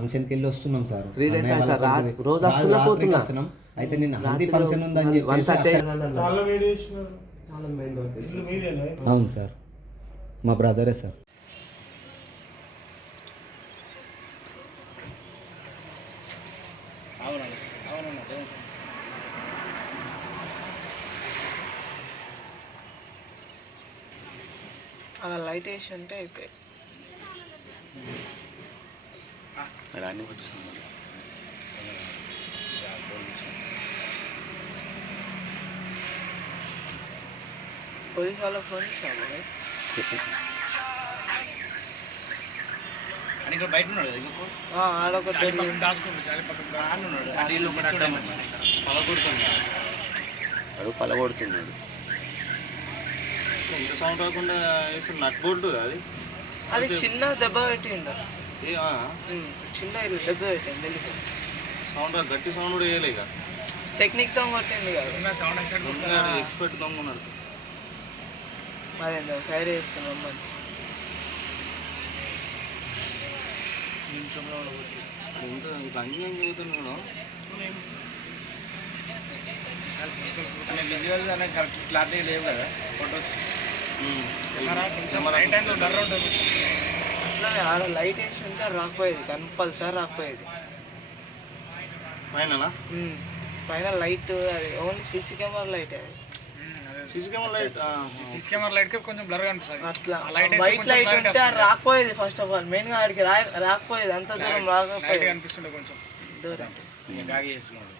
ఫంక్షన్కి వెళ్ళి వస్తున్నాం సార్. 3 days అయింది సార్. రోజు వస్తున్నాం. అయితే నేను హల్దీ ఫంక్షన్ ఉందని చెప్పి. అవును సార్, మా బ్రదరే సార్. అలా లైట్ వేసి ఉంటే అయిపోయి పోలీస్ వాళ్ళ ఫోన్ ఇస్తాము. బయట ఉన్నాడు ఆడొకటి పలగొడుతున్నాడు. ఇంత సౌండ్ రాకుండా నట్ బోల్ట్ అది చిన్న దెబ్బ పెట్టిండు. చిన్న దెబ్బ పెట్టింది వెళ్ళిపోయింది. సౌండ్ గట్టి సౌండ్ కూడా వేయలే. ఇక టెక్నిక్ తో కొట్టింది కదా, ఎక్స్పర్ట్ దమ్మున్నాడు. మరేందో సైడ్ వేస్తున్నాం అమ్మని. నిమిషంలో ఎంత అన్యాయం చదువుతున్నాడు. విజువల్స్ అనేది కరెక్ట్ క్లారిటీ లేవు కదా ఫొటోస్. అట్లానే ఆడ లైట్ వేసి ఉంటే రాకపోయేది, కంపల్సరీ రాకపోయేది. పైన లైట్ అది ఓన్లీ సీసీ కెమెరా లైట్. అది సీసీ కెమెరా లైట్ కొంచెం బ్లర్ గా అనిపిస్తుంది. అట్లా వైట్ లైట్ ఉంటే రాకపోయేది. ఫస్ట్ ఆఫ్ ఆల్ మెయిన్ గా ఆడికి రాకపోయేది. అంత దూరం రాకపోయేది. అనిపిస్తుండే కొంచెం దూరం బ్యాగ్ చేస్తున్నాడు.